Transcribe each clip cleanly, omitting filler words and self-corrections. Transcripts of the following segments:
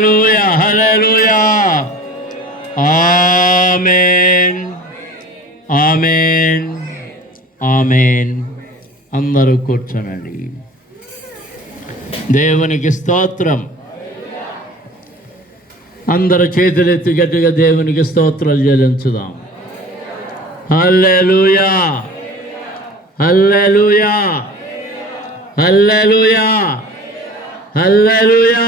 హల్లెలూయా హల్లెలూయా. ఆమేన్ ఆమేన్ ఆమేన్. అందరూ కూర్చోనండి. దేవునికి స్తోత్రం. అందరు చేతులెత్తి గట్టిగా దేవునికి స్తోత్రాలు చెల్లించుదాం. హల్లెలూయా హల్లెలూయా హల్లెలూయా హల్లెలూయా.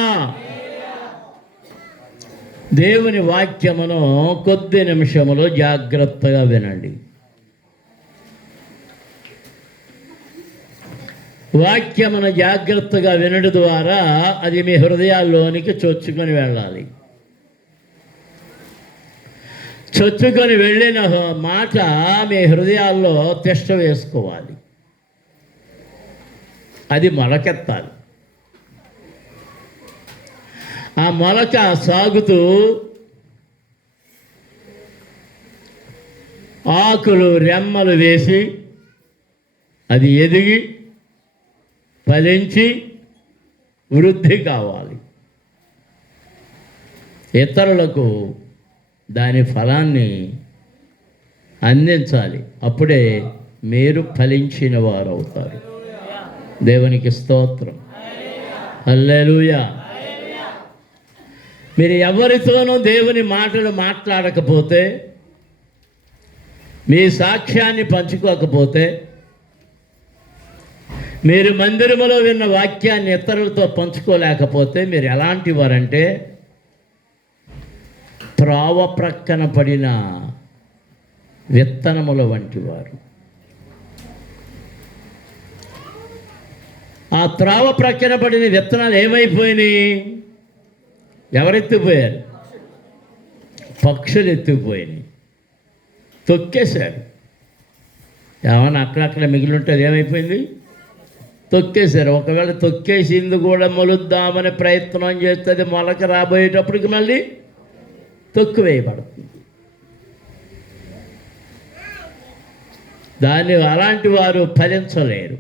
దేవుని వాక్యమును కొద్ది నిమిషములో జాగ్రత్తగా వినండి. వాక్యమును జాగ్రత్తగా వినడం ద్వారా అది మీ హృదయాల్లోనికి చొచ్చుకొని వెళ్ళాలి. చొచ్చుకొని వెళ్ళిన మాట మీ హృదయాల్లో తిష్ట వేసుకోవాలి. అది మొలకెత్తాలి. ఆ మొలక సాగుతూ ఆకులు రెమ్మలు వేసి అది ఎదిగి ఫలించి వృద్ధి కావాలి. ఇతరులకు దాని ఫలాన్ని అందించాలి. అప్పుడే మీరు ఫలించిన వారు అవుతారు. దేవునికి స్తోత్రం. హల్లెలూయా. మీరు ఎవరితోనూ దేవుని మాటలు మాట్లాడకపోతే, మీ సాక్ష్యాన్ని పంచుకోకపోతే, మీరు మందిరములో విన్న వాక్యాన్ని ఇతరులతో పంచుకోలేకపోతే మీరు ఎలాంటి వారంటే త్రోవ ప్రక్కన పడిన విత్తనముల వంటి వారు. ఆ త్రోవ ప్రక్కన పడిన విత్తనాలు ఏమైపోయినాయి? ఎవరెత్తిపోయారు? పక్షులు ఎత్తిపోయినాయి, తొక్కేశారు. ఏమన్నా అక్కడక్కడ మిగిలి ఉంటే అది ఏమైపోయింది? తొక్కేశారు. ఒకవేళ తొక్కేసింది కూడా మొలుద్దామని ప్రయత్నం చేస్తుంది, మొలక రాబోయేటప్పటికి మళ్ళీ తొక్కువేయబడుతుంది. దాన్ని అలాంటి వారు ఫలించలేరు.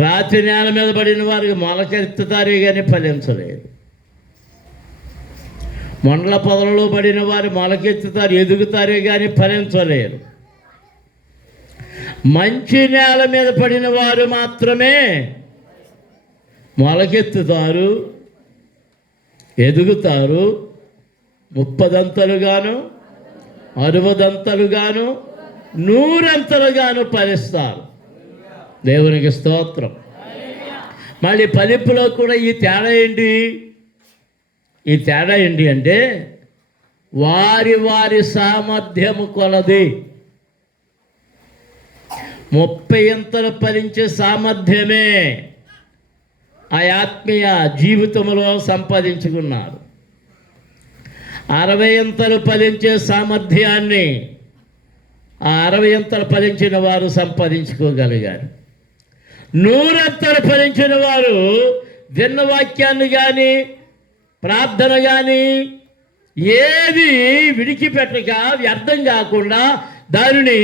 రాత్రి నేల మీద పడిన వారికి మొలకెత్తుతారే కానీ ఫలించలేరు. మొండల పొదలలో పడిన వారు మొలకెత్తుతారు, ఎదుగుతారే కానీ ఫలించలేరు. మంచి నేల మీద పడిన వారు మాత్రమే మొలకెత్తుతారు, ఎదుగుతారు, 30 దంతలుగాను 60 దంతలుగాను 100 అంతలుగాను ఫలిస్తారు. దేవునికి స్తోత్రం. మళ్ళీ ఫలింపులో కూడా ఈ తేడా ఏంటి అంటే వారి వారి సామర్థ్యము కొలది 30 అంతలు ఫలించే సామర్థ్యమే ఆ ఆత్మీయ జీవితంలో సంపాదించుకున్నారు. 60 అంతలు ఫలించే సామర్థ్యాన్ని ఆ 60 అంతలు ఫలించిన వారు సంపాదించుకోగలిగారు. 100 అంతలు ఫలించిన వారు విన్న వాక్యాన్ని కానీ ప్రార్థన కానీ ఏది విడిచిపెట్టక వ్యర్థం కాకుండా దానిని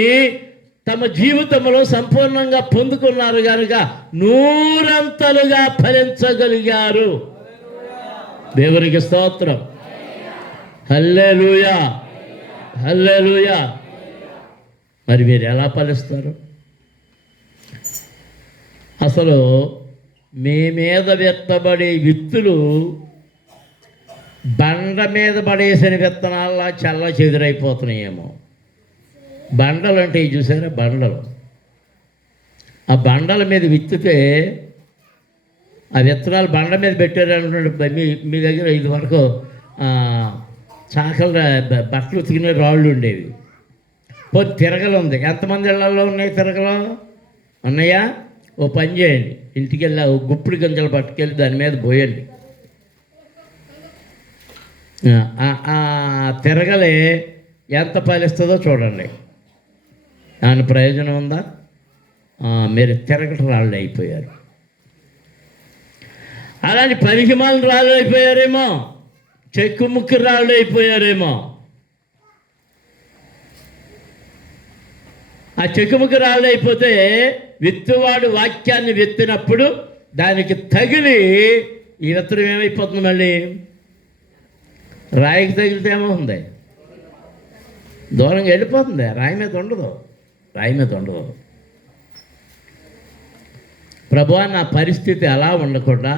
తమ జీవితంలో సంపూర్ణంగా పొందుకున్నారు కనుక 100 అంతలుగా ఫలించగలిగారు. దేవునికి స్తోత్రం. హల్లెలూయా హల్లెలూయా. మరి మీరు ఎలా ఫలిస్తారు? అసలు మీ మీద విత్తబడే విత్తులు బండ మీద పడేసిన విత్తనాల్లా చల్ల చెదురైపోతున్నాయేమో. బండలు అంటే చూసారా? బండలు. ఆ బండల మీద విత్తితే ఆ విత్తనాలు బండ మీద పెట్టారనుకుంటే మీ దగ్గర ఇది వరకు చాకల బట్టలు ఉతికిన రాళ్ళు ఉండేవి. తిరగలు ఉంది. ఎంతమంది ఇళ్లలో ఉన్నాయి తిరగలు? ఉన్నాయా? ఓ పని చేయండి, ఇంటికి వెళ్ళి ఓ గుప్పుడు గింజలు పట్టుకెళ్ళి దాని మీద పోయండి. ఆ తిరగలే ఎంత ఫలిస్తుందో చూడండి. దాని ప్రయోజనం ఉందా? మీరు తిరగట రాళ్ళు అయిపోయారు. అలాంటి పనికిమాలిన రాళ్ళు అయిపోయారేమో, చెక్కుముక్కి రాళ్ళు అయిపోయారేమో. ఆ చెక్కుముక్కి రాళ్ళు అయిపోతే విత్తువాడు వాక్యాన్ని విత్తినప్పుడు దానికి తగిలి ఈ విత్తనం ఏమైపోతుంది, మళ్ళీ రాయికి తగిలితే ఏమవుతుంది, దూరంగా వెళ్ళిపోతుంది, రాయి మీద ఉండదు. ప్రభువా, నా పరిస్థితి అలా ఉండకుండా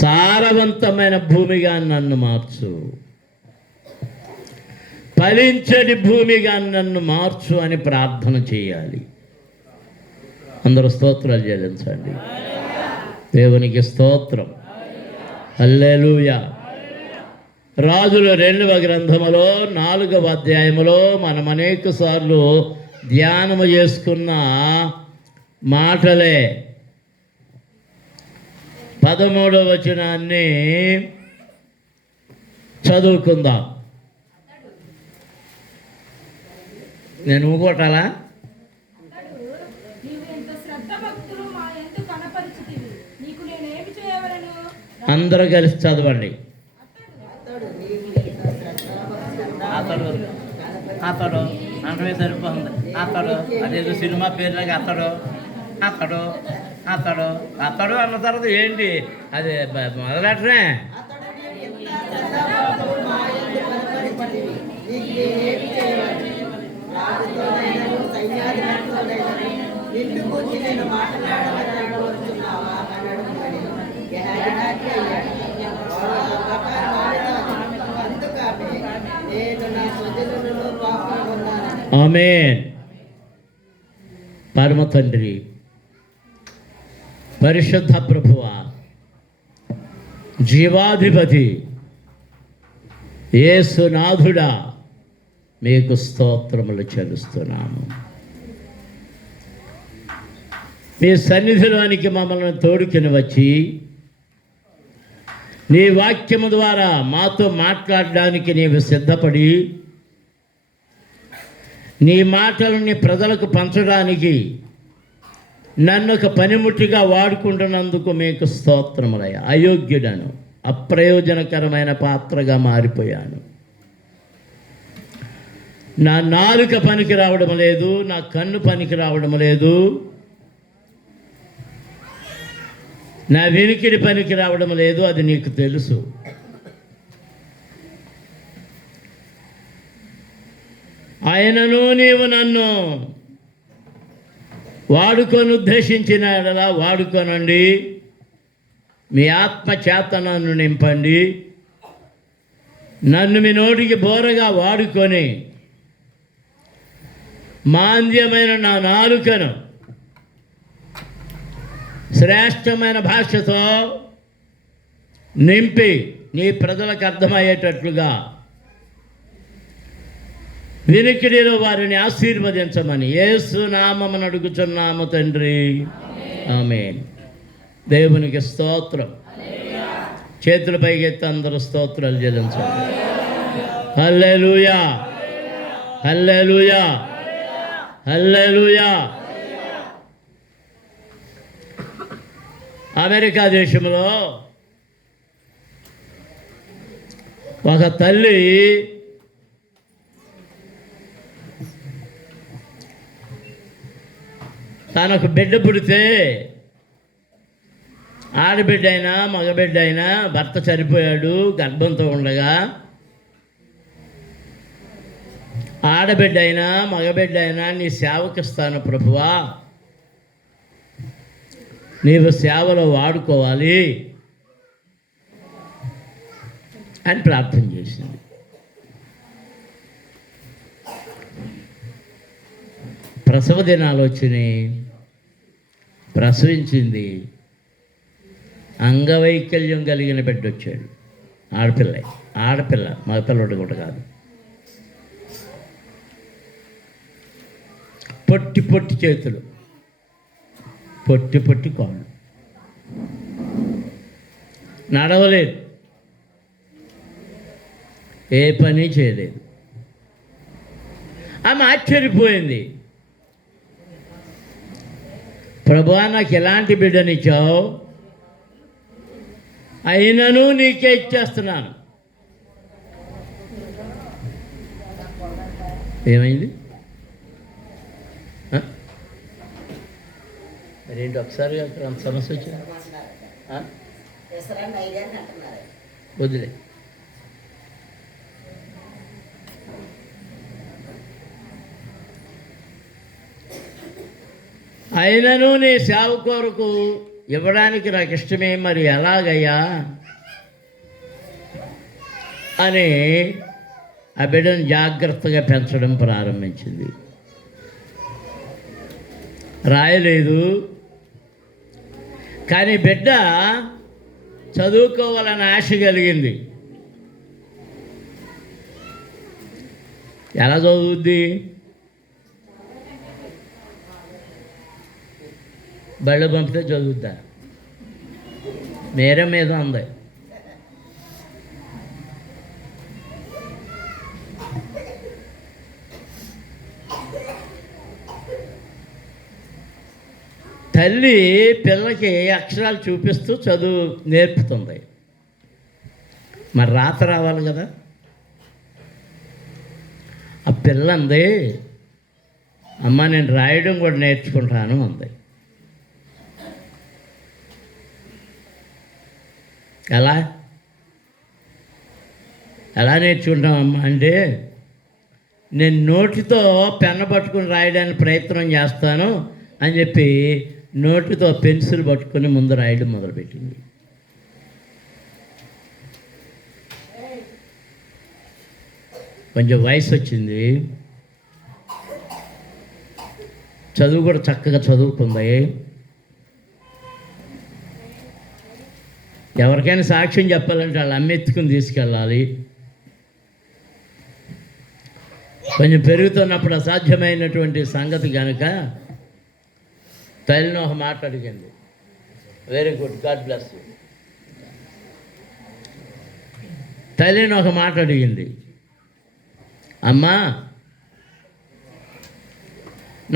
సారవంతమైన భూమిగా నన్ను మార్చు, ఫలించని భూమిగా నన్ను మార్చు అని ప్రార్థన చేయాలి. అందరూ స్తోత్రాలు చెల్లించండి. దేవునికి స్తోత్రం. హల్లెలూయా. రాజుల 2వ గ్రంథములో 4వ అధ్యాయములో మనం అనేక సార్లు ధ్యానము చేసుకున్న మాటలే. 13వ వచనాన్ని చదువుకుందాం. నేను ఊగొట్టాలా? అందరూ కలిసి చదవండి. అతడు అంటే సరిపోతుంది. అతడు అదేదో సినిమా పేర్లాగా అతడు అన్న తర్వాత ఏంటి అది మొదలెట్టనే. ఆమేన్. పరమ తండ్రి, పరిశుద్ధ ప్రభువా, జీవాధిపతి యేసునాథుడా, మీకు స్తోత్రములు చెల్లిస్తున్నాము. మీ సన్నిధిలోనికి మమ్మల్ని తోడుకుని వచ్చి నీ వాక్యము ద్వారా మాతో మాట్లాడడానికి నీవు సిద్ధపడి నీ మాటలని ప్రజలకు పంచడానికి నన్ను ఒక పనిముట్టిగా వాడుకుంటున్నందుకు మీకు స్తోత్రములయ్యా. అయోగ్యుడను, అప్రయోజనకరమైన పాత్రగా మారిపోయాను. నా నాలుక పనికి రావడం లేదు, నా కన్ను పనికి రావడం లేదు, నా వెనుకిడి పనికి రావడం లేదు. అది నీకు తెలుసు. ఆయనను నీవు నన్ను వాడుకొని ఉద్దేశించిన ఎడలా వాడుకోనండి. మీ ఆత్మ చేత నన్ను నింపండి. నన్ను మీ నోటికి బోరగా వాడుకొని మాంద్యమైన నా నాలుకను శ్రేష్టమైన భాషతో నింపి నీ ప్రజలకు అర్థమయ్యేటట్లుగా వినికిడిలో వారిని ఆశీర్వదించమని యేసు నామమున అడుగుచున్నాము తండ్రి. ఆమేన్. దేవునికి స్తోత్రం. చేతుల పైకెత్తి అందరూ స్తోత్రాలు చెల్లించండి. హల్లెలూయా, హల్లెలూయా, హల్లెలూయా. అమెరికా దేశంలో ఒక తల్లి తనకు బిడ్డ పుడితే, ఆడబిడ్డ అయినా మగబిడ్డ అయినా, భర్త చనిపోయాడు గర్భంతో ఉండగా, ఆడబిడ్డ అయినా మగబిడ్డ అయినా నీ సేవకిస్తాను ప్రభువా, నీవు సేవలో వాడుకోవాలి అని ప్రార్థన చేసింది. ప్రసవ దినాలు వచ్చినాయి. ప్రసవించింది. అంగవైకల్యం కలిగిన బిడ్డ వచ్చాడు. ఆడపిల్ల మగపిల్లడు కూడా కాదు. పొట్టి పొట్టి చేతులు, పొట్టి పొట్టి కాళ్ళు, నడవలేదు, ఏ పని చేయలేదు. ఆమె ఆశ్చర్యపోయింది. ప్రభువా, నాకు ఎలాంటి బిడ్డనిచ్చావు, అయినను నీకే ఇచ్చేస్తున్నాను. ఏమైంది? మరేంటి ఒకసారి అక్కడ అంత సమస్య వచ్చింది? వదిలే. అయినను నీ సేవ కొరకు ఇవ్వడానికి నాకు ఇష్టమే, మరి ఎలాగయ్యా అని ఆ బిడ్డను జాగ్రత్తగా పెంచడం ప్రారంభించింది. రాయలేదు, కానీ బిడ్డ చదువుకోవాలని ఆశ కలిగింది. ఎలా చదువుద్ది? బళ్ళు పంపితే చదువుద్దా? నేరం మీద ఉంది. తల్లి పిల్లకి అక్షరాలు చూపిస్తూ చదువు నేర్పుతుంది. మరి రాత రావాలి కదా. ఆ పిల్ల అంది, అమ్మ నేను రాయడం కూడా నేర్చుకుంటాను అంది. ఎలా నేర్చుకుంటామమ్మా అంటే, నేను నోటితో పెన్ను పట్టుకుని రాయడానికి ప్రయత్నం చేస్తాను అని చెప్పి నోటితో పెన్సిల్ పట్టుకుని ముందు రాయడం మొదలుపెట్టింది. కొంచెం వయసు వచ్చింది, చదువు కూడా చక్కగా చదువుకుంది. ఎవరికైనా సాక్ష్యం చెప్పాలంటే వాళ్ళు అమ్మెత్తుకుని తీసుకెళ్ళాలి. కొంచెం పెరుగుతున్నప్పుడు అసాధ్యమైనటువంటి సంగతి కనుక తల్లిని ఒక మాట అడిగింది. Very good, God bless you. తల్లిని ఒక మాట అడిగింది, అమ్మా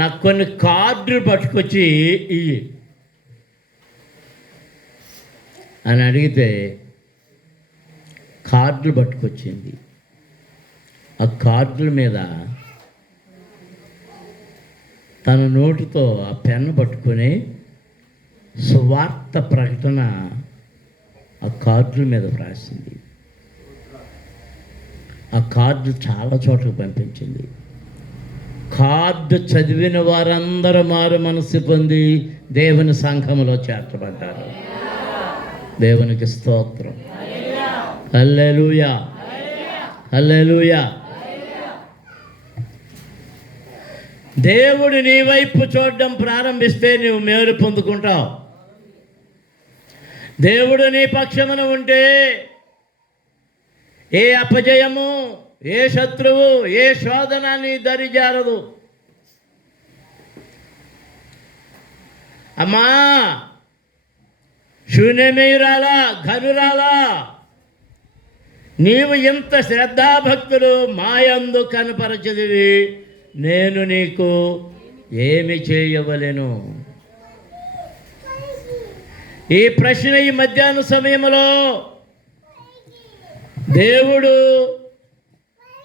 నాకు కొన్ని కార్డులు పట్టుకొచ్చి ఇయ్యి అని అడిగితే కార్డులు పట్టుకొచ్చింది. ఆ కార్డుల మీద తన నోటితో ఆ పెన్ను పట్టుకొని సువార్త ప్రకటన ఆ కార్డుల మీద వ్రాసింది. ఆ కార్డు చాలా చోట్లకు పంపించింది. కార్డు చదివిన వారందరూ మారు మనసు పొంది దేవుని సంఘములో చేర్చబడ్డారు. దేవునికి స్తోత్రం. హల్లెలూయా, హల్లెలూయా. దేవుడు నీ వైపు చూడడం ప్రారంభిస్తే నువ్వు మేలు పొందుకుంటావు. దేవుడు నీ పక్షమున ఉంటే ఏ అపజయము, ఏ శత్రువు, ఏ శోధన నీ దరిజారదు. అమ్మా శూన్యమేయురాలా, ఘనురాలా, నీవు ఇంత శ్రద్ధాభక్తులు మాయందు కనపరచదివి, నేను నీకు ఏమి చేయవలెను? ఈ ప్రశ్న ఈ మధ్యాహ్న సమయంలో దేవుడు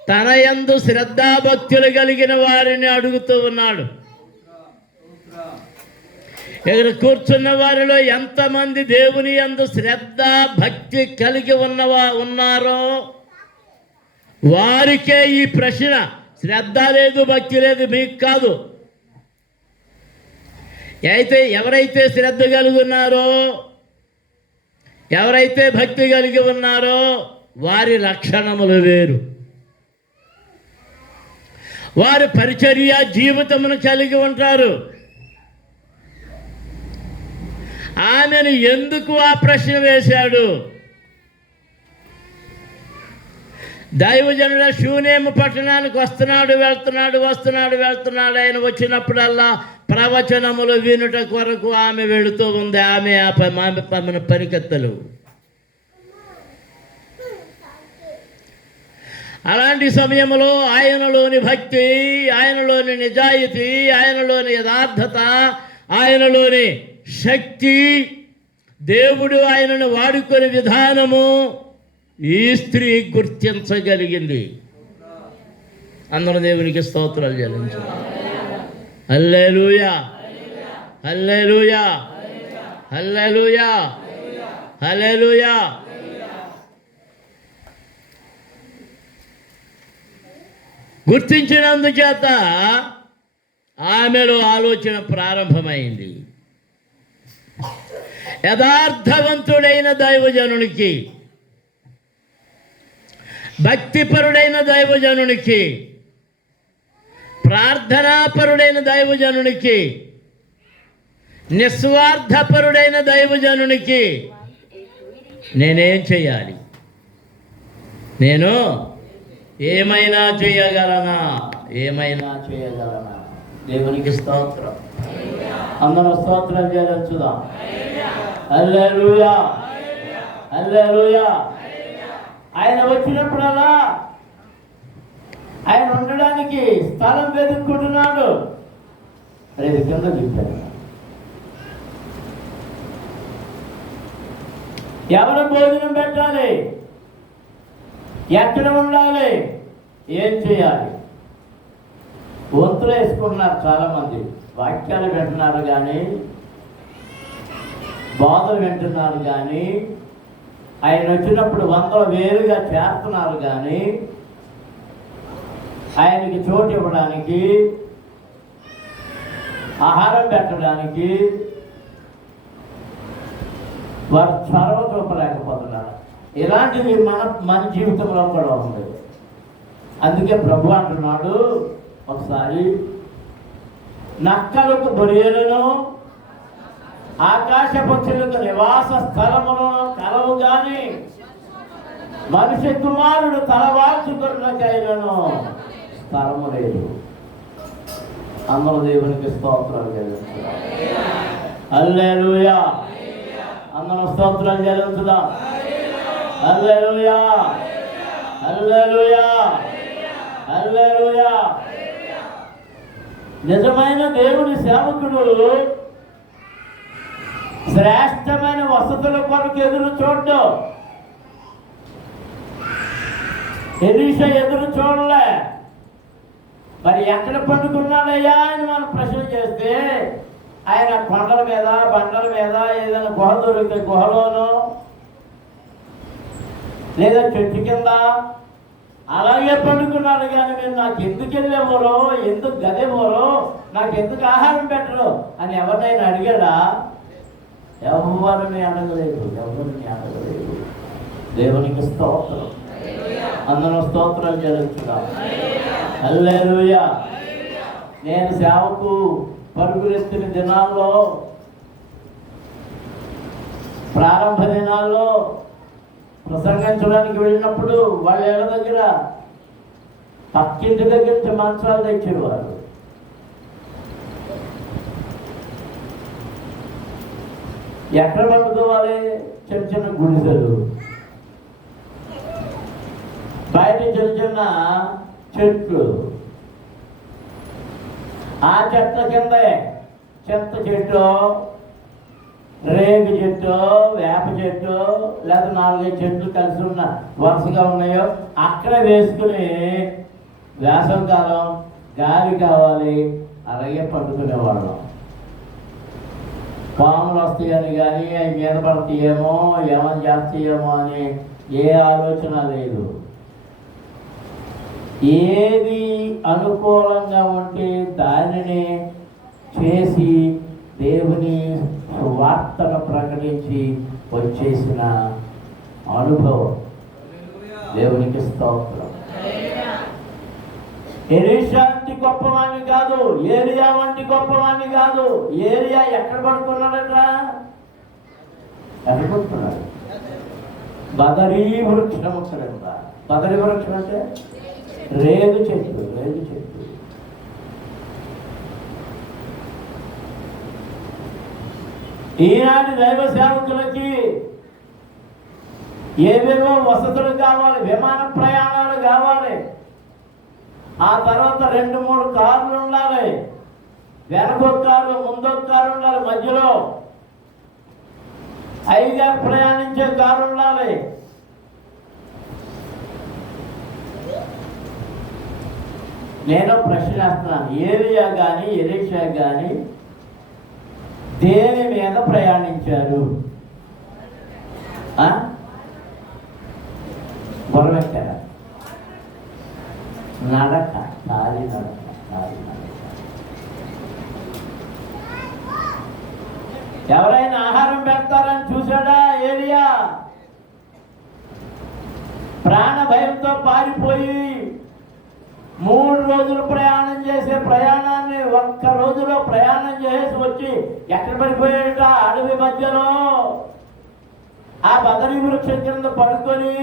తన యందు శ్రద్ధాభక్తులు కలిగిన వారిని అడుగుతూ ఉన్నాడు. ఇక్కడ కూర్చున్న వారిలో ఎంతమంది దేవుని యందు శ్రద్ధ భక్తి కలిగి ఉన్నారో వారికే ఈ ప్రశ్న. శ్రద్ధ లేదు, భక్తి లేదు మీకు కాదు. ఎవరైతే శ్రద్ధ కలిగి ఉన్నారో, ఎవరైతే భక్తి కలిగి ఉన్నారో వారి లక్షణములు వేరు. వారి పరిచర్య జీవితమును కలిగి ఉంటారు. ఆమెను ఎందుకు ఆ ప్రశ్న వేశాడు? దైవజనుల శూనేము పట్టణానికి వెళ్తున్నాడు. ఆయన వచ్చినప్పుడల్లా ప్రవచనములు వినుట కొరకు ఆమె వెళుతూ ఉంది. ఆమె పరికత్తలు. అలాంటి సమయంలో ఆయనలోని భక్తి, ఆయనలోని నిజాయితీ, ఆయనలోని యథార్థత, ఆయనలోని శక్తి, దేవుడు ఆయనను వాడుకునే విధానము ఈ స్త్రీ గుర్తించగలిగింది. అందరూ దేవునికి స్తోత్రాలు చెల్లించాలి. హల్లెలూయా. హల్లెలూయా, హల్లెలూయా, హల్లెలూయా. గుర్తించినందుచేత ఆమెలో ఆలోచన ప్రారంభమైంది. యథార్థవంతుడైన దైవజనునికి, భక్తిపరుడైన దైవజనునికి, ప్రార్థనాపరుడైన దైవజనునికి, నిస్వార్థపరుడైన దైవజనునికి నేనేం చేయాలి? నేను ఏమైనా చేయగలనా? ఏమైనా చేయగలనా? దేవునికి స్తోత్రం. అందరూ స్తోత్రం చెల్లించుదాం. హల్లెలూయా, హల్లెలూయా. ఆయన వచ్చినప్పుడల్లా ఆయన ఉండడానికి స్థలం వెతుక్కుంటున్నాడు. రేపు కింద చెప్పాను, ఎవరు భోజనం పెట్టాలి, ఎక్కడ ఉండాలి, ఏం చేయాలి? వంతులు వేసుకుంటున్నారు చాలామంది. వాక్యాలు వింటున్నారు కానీ, బోధలు వింటున్నారు కానీ, ఆయన వచ్చినప్పుడు వందలు వేరుగా చేస్తున్నారు కానీ, ఆయనకి చోటు ఇవ్వడానికి, ఆహారం పెట్టడానికి వారు చొరవ చూపలేకపోతున్నారు. ఇలాంటివి మన జీవితంలో కూడా ఉంది. అందుకే ప్రభు అంటున్నాడు, ఒకసారి నక్కలకు బొరియలను, ఆకాశ పక్షులకు నివాస స్థలములను కలవు గాని మనిషి కుమారుడు తలవాల్చుకున్నకైనను స్థలము లేదు. అందరూ దేవునికి స్తోత్రాలు చెల్లించుదాం. హల్లెలూయా. అందరూ స్తోత్రాలు చెల్లించుదాం. హల్లెలూయా, హల్లెలూయా, హల్లెలూయా. నిజమైన దేవుని సేవకుడు శ్రేష్టమైన వసతుల కొరకు ఎదురు చూడడం. ఎలీషా ఎదురు చూడలే. మరి ఎక్కడ పండుకున్నాడయ్యా అని మనం ప్రశ్న చేస్తే, ఆయన కొండల మీద, బండల మీద, ఏదైనా గుహ దొరికితే గుహలోనో, లేదా చెట్టు కింద అలాగే పండుకున్నాడు. కానీ మీరు నాకు ఎందుకు వెళ్ళేవారో, ఎందుకు గదేవారో, నాకు ఎందుకు ఆహారం పెట్టరు అని ఎవరినైనా అడిగాడా? ఎవరిని అడగలేదు, ఎవరిని అడగలేదు. దేవునికి స్తోత్రం. అందరూ స్తోత్రాలు చెల్లించుదాం. హల్లెలూయా. నేను సేవకు పరుగులెత్తిన దినాల్లో, ప్రారంభ దినాల్లో ప్రసంగించడానికి వెళ్ళినప్పుడు వాళ్ళ ఇళ్ళ దగ్గర పక్కింటి దగ్గర నుంచి మంచాలు తెచ్చేవారు. ఎక్కడ పండుకోవాలి? చిన్న చిన్న గుడిసెలు, బయట చిన్న చిన్న చెట్లు, ఆ చెట్ల కిందే చింత చెట్టు, రేగు చెట్టు, వేప చెట్టు, లేదా 4-5 చెట్లు కలిసి ఉన్న వరుసగా ఉన్నాయో అక్కడ వేసుకుని వేసవికాలం గాలి కావాలి అలాగే పండుకునేవాళ్ళం. పాములు వస్తాయని కానీ అవి మీద పడతాయేమో, ఏమని చేస్తాయేమో అని ఏ ఆలోచన లేదు. ఏది అనుకూలంగా ఉంటే దానిని చేసి దేవుని వార్తను ప్రకటించి వచ్చేసిన అనుభవం. దేవునికి స్తోత్రం. ఎలీషా వంటి గొప్పవాణ్ణి కాదు, ఏలియా వంటి గొప్పవాణ్ణి కాదు. ఏలియా ఎక్కడ పడుకున్నాడట? ఎక్కడ పడుకున్నాడు? బదరీ వృక్షము క్రింద. బదరీ వృక్షం అంటే రేగు చెట్టు, రేగు చెట్టు. ఈనాటి దైవ సేవకులకి ఏవేవో వసతులు కావాలి, విమాన ప్రయాణాలు కావాలి, ఆ తర్వాత 2-3 కార్లు ఉండాలి, వెనకొక కారు ముందొక కారు ఉండాలి, మధ్యలో 5 ప్రయాణించే కారు ఉండాలి. నేను ప్రశ్న వేస్తున్నాను, ఏలియా కానీ ఎలీషా కానీ దేని మీద ప్రయాణించారు? బొరవెక్కారా? నడక, కాలి నడక, కాలి నడక. ఎవరైనా ఆహారం పెడతారని చూశాడా ఏలియా? ప్రాణ భయంతో పారిపోయి 3 రోజులు ప్రయాణం చేసే ప్రయాణాన్ని ఒక్క రోజులో ప్రయాణం చేసి వచ్చి ఎక్కడ పడిపోయాడట? అడవి మధ్యలో ఆ బదరి వృక్షం కింద పడుకొని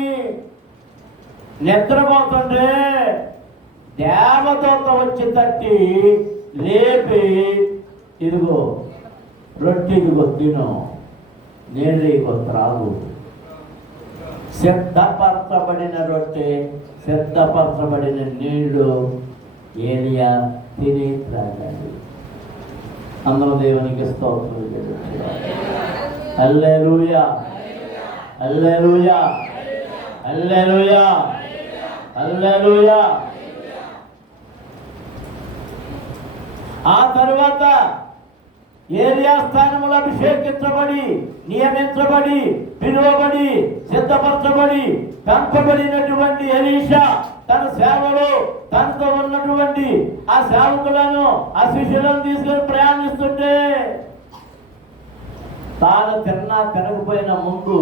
నిద్రపోతుంటే దేవదూత వచ్చి తట్టి లేపి, ఇదిగో రొట్టె, ఇదిగో తిను, నీళ్ళిగో త్రాగు. సిద్ధపరచబడిన రొట్టె, సిద్ధపరచబడిన నీళ్లు ఏలియా తిని త్రాగాడు. అందరూ దేవునికి స్తోత్రం చెల్లించాలి. హల్లెలూయా, హల్లెలూయా, హల్లెలూయా, హల్లెలూయా. ఆ తరువాత ఏలియా స్థానములు అభిషేకించబడి, నియమించబడి, పిలువబడి, సిద్ధపరచబడి, పంపబడినటువంటి ఎలీషా తన సేవలో తనతో ఉన్నటువంటి ఆ సేవకులను, ఆ శిష్యులను తీసుకొని ప్రయాణిస్తుంటే తాను తిన్నా తినకపోయిన ముందు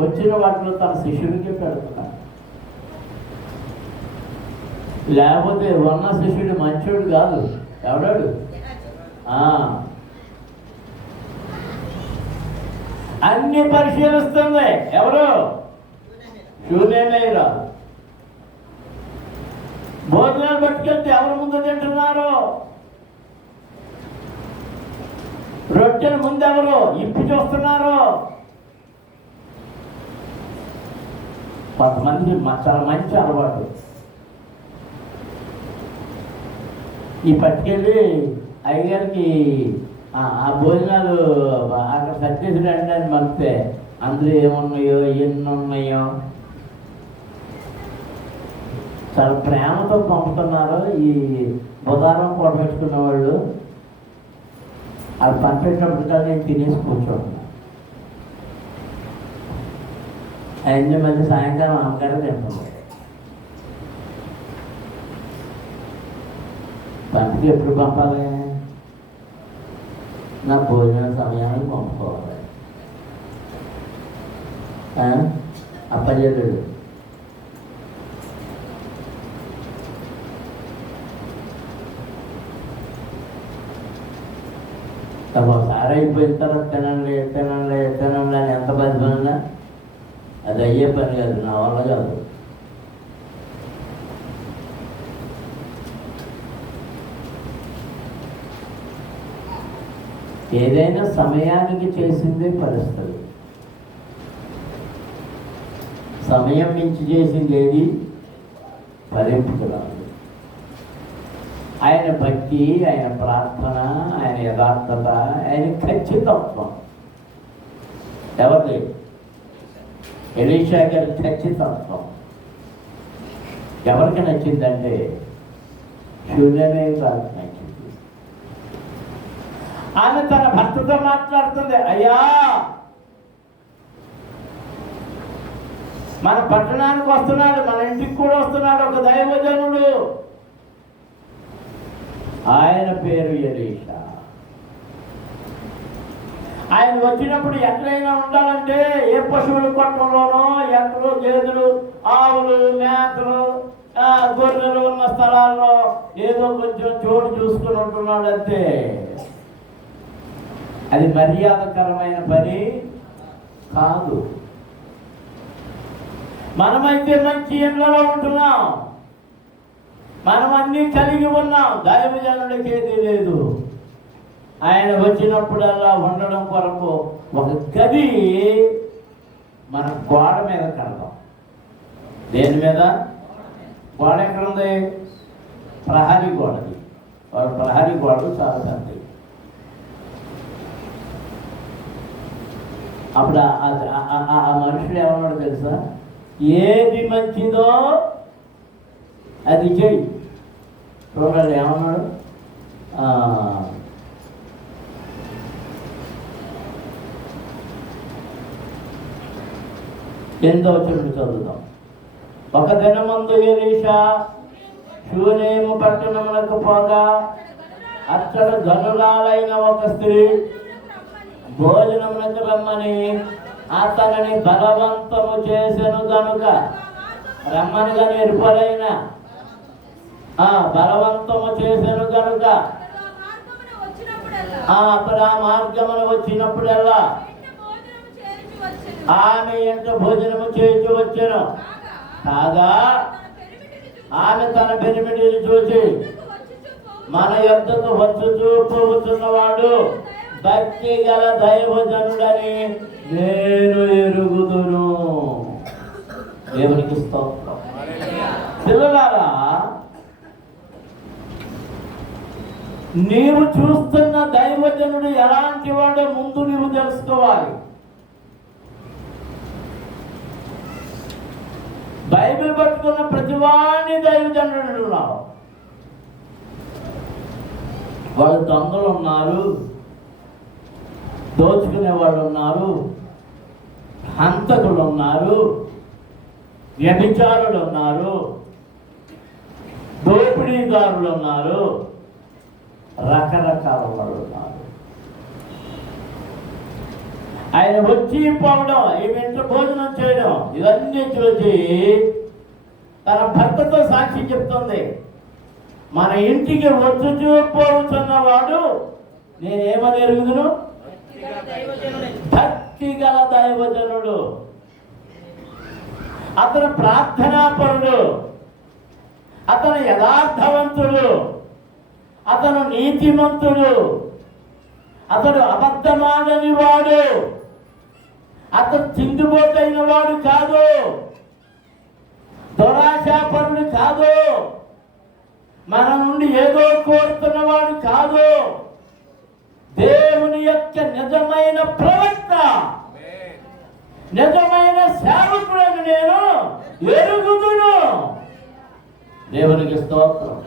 వచ్చిన వాటిలో తన శిష్యుడికి పెడుతున్నాడు. లేకపోతే ఉన్న శిష్యుడు మంచోడు కాదు. ఎవడాడు? అన్ని పరిశీలిస్తుంది. ఎవరు? శూన్యమేరా. భోజనాలు పట్టుకెళ్తే ఎవరి ముందు తింటున్నారు? రొట్టెల ముందెవరు ఇప్పి చూస్తున్నారు? కొంతమందికి చాలా మంచి అలవాటు. ఈ పట్టుకెళ్ళి అయ్యగారికి ఆ భోజనాలు అక్కడ సత్యేశ్వరి అంటే పంపితే అందులో ఏమున్నాయో, ఎన్ని ఉన్నాయో చాలా ప్రేమతో పంపుతున్నారు. ఈ బుధారం పూట పెట్టుకున్న వాళ్ళు అది పంపేటప్పుడు నేను తినేసి కూర్చోండి. అవన్నీ మళ్ళీ సాయంకాలం అమ్మగారు తింటున్నాను. పంపితే ఎప్పుడు పంపాలి? నా భోజన సమయానికి పంపుకోవాలి. అప్పచెల్లుడు ఒకసారి అయిపోయిన తర్వాత తినండి తినండి తినండి అని ఎంత పని పనినా అది అయ్యే పని కాదు, నా వల్ల కాదు. ఏదైనా సమయానికి చేసిందే పరిస్థితి. సమయం మించి చేసింది ఏది ఫలింపుకు రాదు. ఆయన భక్తి, ఆయన ప్రార్థన, ఆయన యథార్థత, ఆయన ఖచ్చితత్వం. ఎవరిది? ఎలీషా గారి ఖచ్చితత్వం ఎవరికి నచ్చిందంటే శూన్యమే గారికి నచ్చింది. ఆమె తన భర్తతో మాట్లాడుతుంది, అయ్యా మన పట్టణానికి వస్తున్నాడు, మన ఇంటికి కూడా వస్తున్నాడు ఒక దైవజనుడు. ఆయన పేరు ఎలీషా. ఆయన వచ్చినప్పుడు ఎక్కడైనా ఉండాలంటే ఏ పశువుల కొట్టంలోనో, ఎక్కడో గేదెలు, ఆవులు, మేకలు, గొర్రెలు ఉన్న స్థలాల్లో ఏదో కొంచెం చోటు చూసుకుని ఉంటున్నాడు అంతే. అది మర్యాదకరమైన పని కాదు. మనమైతే మంచి ఇళ్లలో ఉంటున్నాం, మనం అన్నీ కలిగి ఉన్నాం. దైవజనుడికి ఏది లేదు. ఆయన వచ్చినప్పుడల్లా ఉండడం కొరకు ఒక గది మన గోడ మీద కడదాం. దేని మీద? గోడ ఎక్కడుంది? ప్రహరీ గోడది. ప్రహరీ గోడలు చాలా పెద్దవి. అప్పుడు ఆ మనుషుడు ఏమన్నాడు తెలుసా? ఏది మంచిదో అది చెయ్యి. చూడాలి ఏమన్నాడు? 8వ చదువుదాం. ఒక దినమందు ఎలీషా షూనేము పట్టణములకు పోగా అక్కడ ధనురాలైన ఒక స్త్రీ భోజనమునకు రమ్మని అతనిని బలవంతము చేసెను గనుక, రమ్మనిగా నిర్భలైన బలవంతము చేసెను కనుక అక్కడ ఆ మార్గమును వచ్చినప్పుడల్లా ఆమె ఎంత భోజనము చేసి వచ్చాను. కాగా ఆమె తన పెనిమిటిని చూసి, మన యొద్దకు వచ్చుచూ పోతున్నవాడు భక్తి గల దైవజనుడని నేను ఎరుగుదును. దేవునికి స్తోత్రం. పిల్లలారా, నీవు చూస్తున్న దైవజనుడు ఎలాంటి వాడో ముందు నీవు తెలుసుకోవాలి. బైబిల్ పట్టుకున్న ప్రతివాడిని దైవజనుడు ఉన్నారు. వాళ్ళు దొంగలు ఉన్నారు, దోచుకునే వాళ్ళు ఉన్నారు, హంతకులు ఉన్నారు, వ్యభిచారులు ఉన్నారు, దోపిడీదారులు ఉన్నారు, రకరకాల వాళ్ళు ఉన్నారు. ఆయన వచ్చి పోవడం, ఈమె ఇంట్లో భోజనం చేయడం, ఇవన్నీ చూసి తన భర్తతో సాక్షి చెప్తుంది. మన ఇంటికి వచ్చుచూ పోతున్నవాడు నేనేమని ఎరుగుదును? భక్తి గల దైవజనుడు. అతను ప్రార్థనాపరుడు, అతను యథార్థవంతుడు, అతను నీతిమంతుడు, అతడు అబద్ధమాడని వాడు, అతను తిండిపోతైన వాడు కాదు, దురాశాపరుడు కాదు, మన నుండి ఏదో కోరుతున్నవాడు కాదు, దేవుని యొక్క నిజమైన ప్రవక్త, నిజమైన సేవకుడని నేను ఎరుగుదును. దేవునికి స్తోత్రం.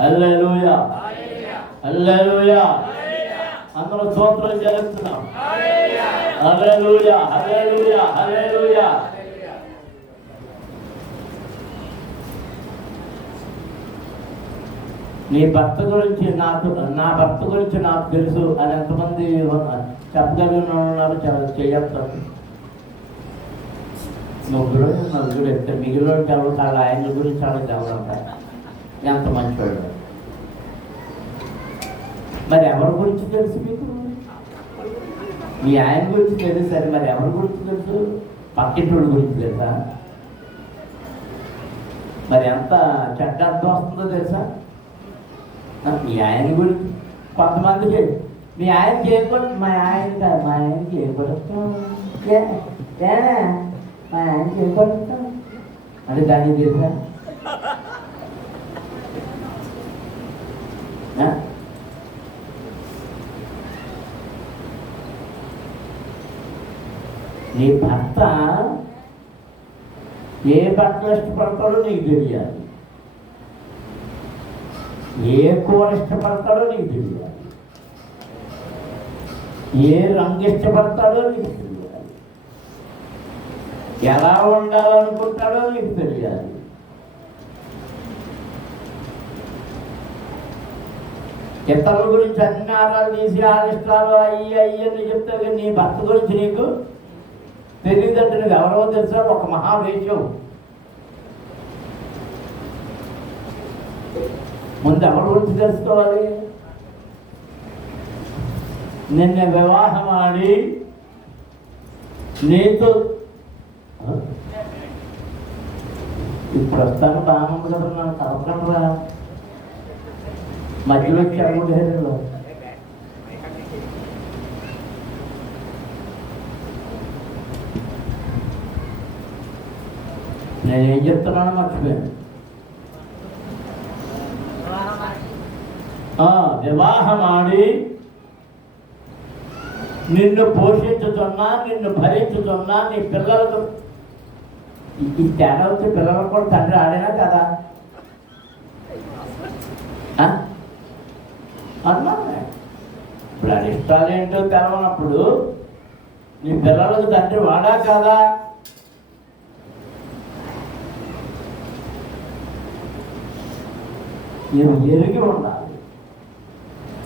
హల్లెలూయా, హల్లెలూయా. అందరూ స్తోత్రం చేస్తున్నాం. హల్లెలూయా, హల్లెలూయా, హల్లెలూయా. నీ భర్త గురించి నా భర్త గురించి నాకు తెలుసు అని ఎంతమంది చెప్పగలిగిన ఉన్నారు? చేయొచ్చు. ముగ్గురు నలుగురు ఎత్తే మిగిలిన తెలవదు, చాలా ఆయన గురించి చాలా తెలవంటాయి. ఎంత మంచివాడు. మరి ఎవరి గురించి తెలుసు మీకు? మీ ఆయన గురించి తెలుసు. సరే, మరి ఎవరి గురించి తెలుసు? పక్కింటోడి గురించి తెలుసా? మరి ఎంత చెడ్డ అర్థం వస్తుందో తెలుసా? మీ ఆయన గురించి కొంతమందికి మీ ఆయనకి ఏం కొడుతుంది? మా ఆయనకి ఏం కొడుతాం? మా ఆయనకి ఏం కొడుతాం అంటే దానికి తెలుసా? నీ భర్త ఏ బట్టలు ఇష్టపడతాడో నీకు తెలియాలి, ఏ కూర ఇష్టపడతాడో నీకు తెలియాలి, ఏ రంగు ఇష్టపడతాడో నీకు తెలియాలి, ఎలా ఉండాలనుకుంటాడో నీకు తెలియాలి. ఇతరుల గురించి అన్ని ఆరాలు తీసి ఆరిష్టాలు అయ్యి అని చెప్తే నీ భర్త గురించి నీకు తెలియదంటే నువ్వు ఎవరో తెలుసా? ఒక మహావేశ్యం. ముందు ఎవరి గురించి తెలుసుకోవాలి? నిన్న వివాహం ఆడి నీతో ఇప్పుడు వస్తాను బాగా కదా, నాకు అవసరంరా మధ్యలో చెడగొట్టేరు. నేనేం చెప్తున్నాను మర్చిపోయాను. వివాహం ఆడి నిన్ను పోషించుతున్నా, నిన్ను భరించుతున్నా, నీ పిల్లలకు ఈ తేడా వచ్చి పిల్లలకు కూడా తండ్రి ఆడినా కదా అన్నా. ఇప్పుడు అది ఇష్టాలు ఏంటో తెలవనప్పుడు నీ పిల్లలకు తండ్రి వాడా కాదా? నీవు ఎరిగి ఉండాలి.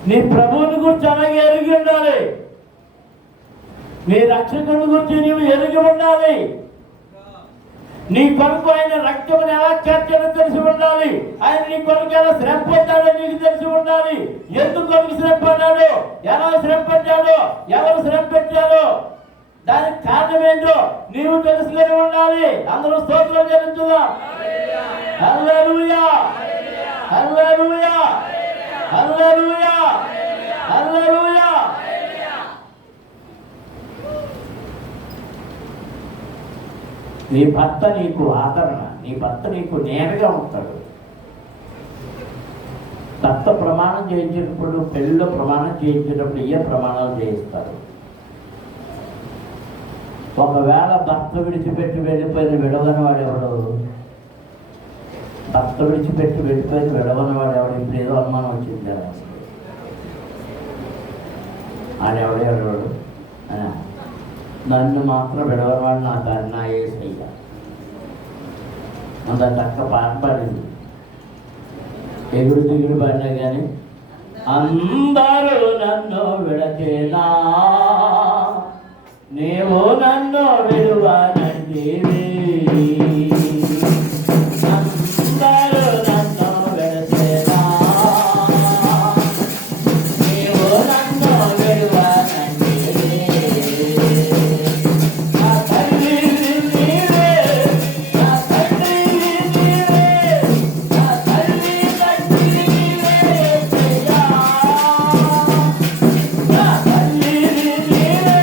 నీ ప్రభువుని గురించి అలాగే ఎరిగి ఉండాలి. నీ రక్షకుని గురించి నీవు ఎరిగి ఉండాలి. నీ కొరకు ఆయన రక్తమును ఎలా చేర్చాడో తెలిసి ఉండాలి. ఆయన నీ కొరకు ఎలా శ్రమ పొందాడో నీకు తెలిసి ఉండాలి. ఎందుకు కొరకు శ్రమ పడ్డాడో, ఎలా శ్రమ పడ్డాడో, ఎవరు శ్రమ పెట్టారో, దానికి కారణం ఏంటో నీవు తెలుసుకొని ఉండాలి. అందరూ స్తోత్రం చెల్లించుదాం. హల్లెలూయా, హల్లెలూయా, హల్లెలూయా, హల్లెలూయా. నీ భర్త నీకు ఆదరణ, నీ భర్త నీకు నేరుగా ఉంటాడు. భర్త ప్రమాణం చేయించేటప్పుడు, పెళ్ళిలో ప్రమాణం చేయించేటప్పుడు ఏ ప్రమాణాలు చేయిస్తారు? ఒకవేళ భర్త విడిచిపెట్టి వెళ్ళిపోయిన విడవని వాడెవడు? భర్త విడిచిపెట్టి వెళ్ళిపోయిన విడవని వాడెవడు? ఇప్పుడు ఏదో అనుమానం వచ్చింది ఆడెవడెవడు నన్ను మాత్రం విడవనివాడు నా దాన్ని నా యేసయ్య అంత చక్క పాట పాడింది. ఎగుడు దిగుడు పడినా కానీ అందరూ నన్ను విడచేలా నీవు నన్ను విడువనంటివి. అందరూ నన్ను విడచేలా నీవు నన్ను విడువనంటివి. నా తల్లి నీవే, నా తండ్రి నీవే, నా తల్లి తండ్రి నీవే యేసయ్యా. నా తల్లి నీవే,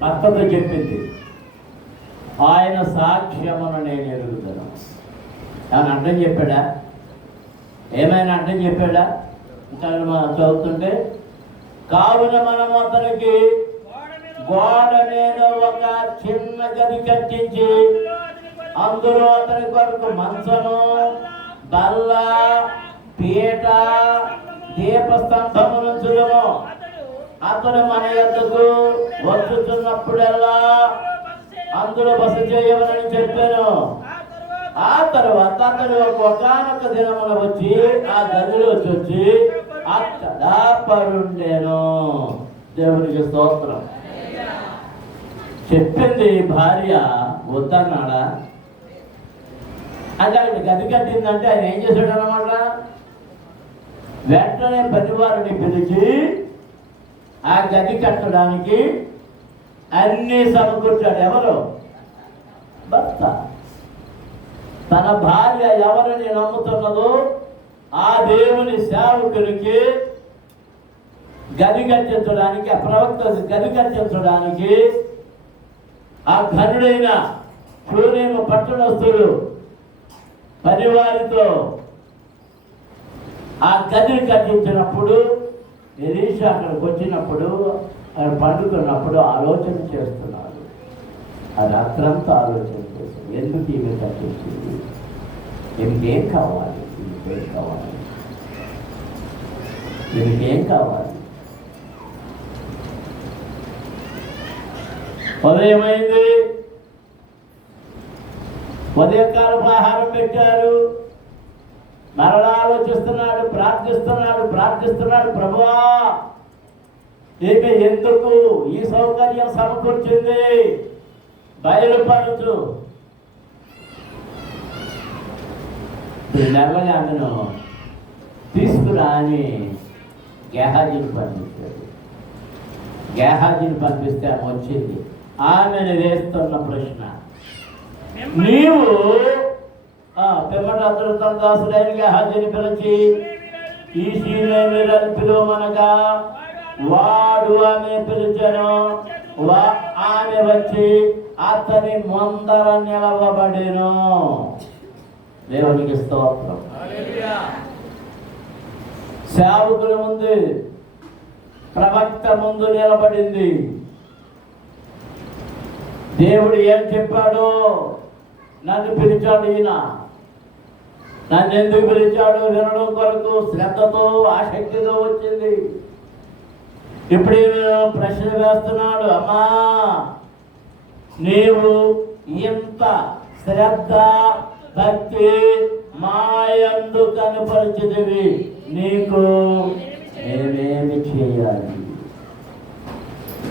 భర్తతో చెప్పింది, ఆయన సాక్ష్యమును నేను ఎరుగుతాను. ఏమైనా అడ్డం చెప్పాడా? ఏమైనా అడ్డం చెప్పాడా? ఇంకా మనం చదువుతుంటే, కావున మనం అతనికి గోడ మీద ఒక చిన్న గది కట్టించి అందులో అతని కొరకు మంచము, బల్ల పీట దీపస్తంభము నుంచును. అతడు మన యొద్దకు వచ్చుతున్నప్పుడల్లా అందులో బస చేయమని చెప్పాను. ఆ తర్వాత అతడు ఒకానొక దినమున వచ్చి ఆ గదిలో వచ్చి అక్కడ పరుండెను. దేవునికి స్తోత్రం. చెప్పింది భార్య వద్దన్నాడా? అంటే ఆయన గది కట్టిందంటే ఆయన ఏం చేశాడు అన్నమాట, వెంటనే పనివారిని పిలిచి ఆ గది కట్టడానికి అన్నీ సమకూర్చాడు. ఎవరు? భర్త. తన భార్య ఎవరిని నమ్ముతున్నదో ఆ దేవుని సేవకునికి గది కట్టించడానికి, ఆ ప్రవక్త గది కట్టించడానికి ఆ ఘనుడైన షూనేము పట్టణస్థుడు పనివారితో ఆ గదిని కట్టించినప్పుడు ఎలీషా అక్కడికి వచ్చినప్పుడు ఆయన పండుకున్నప్పుడు ఆలోచన చేస్తున్నాడు. ఆ రాత్రంతా ఆలోచన చేస్తాడు. ఎందుకు ఈమె కట్టించింది? ఈమెకేం కావాలి? ఈమెకేం కావాలి? ఈమెకేం కావాలి? ఉదయమైంది, ఉదయకాలపు ఆహారం పెట్టారు. మరలా ఆలోచిస్తున్నాడు, ప్రార్థిస్తున్నాడు. ప్రభువా, ఈమె ఎందుకు ఈ సౌకర్యం సమకూర్చింది? బయలుపరచు. మెల్లగా ఆమెను తీసుకురా అని గేహాజీని పంపించాడు. గేహాజీని పంపిస్తే ఆమె వచ్చింది. ఆమెను వేస్తున్న ప్రశ్న, నీవు పిమ్మటాతుడు తన దాసుడైన గేహాజీని పిలిచి ఈ షూనేమీయులను పిలువమనగా వాడు ఆమె పిలిచాను. ఆమె వచ్చి అతని ముందర నిలవబడెను. దేవునికి స్తోత్రం. సేవకుల ముందు, ప్రవక్త ముందు నిలబడింది. దేవుడు ఏం చెప్పాడో, నన్ను పిలిచాడు ఈయన, నన్ను ఎందుకు పిలిచాడు వినడం కొరకు శ్రద్ధతో ఆసక్తితో వచ్చింది. ఇప్పుడు ప్రశ్న వేస్తున్నాడు, అమ్మా నీవు ఇంత శ్రద్ధ భక్తి మాయందు కనపరిచినవి, నీకు నేనేమి చేయాలి?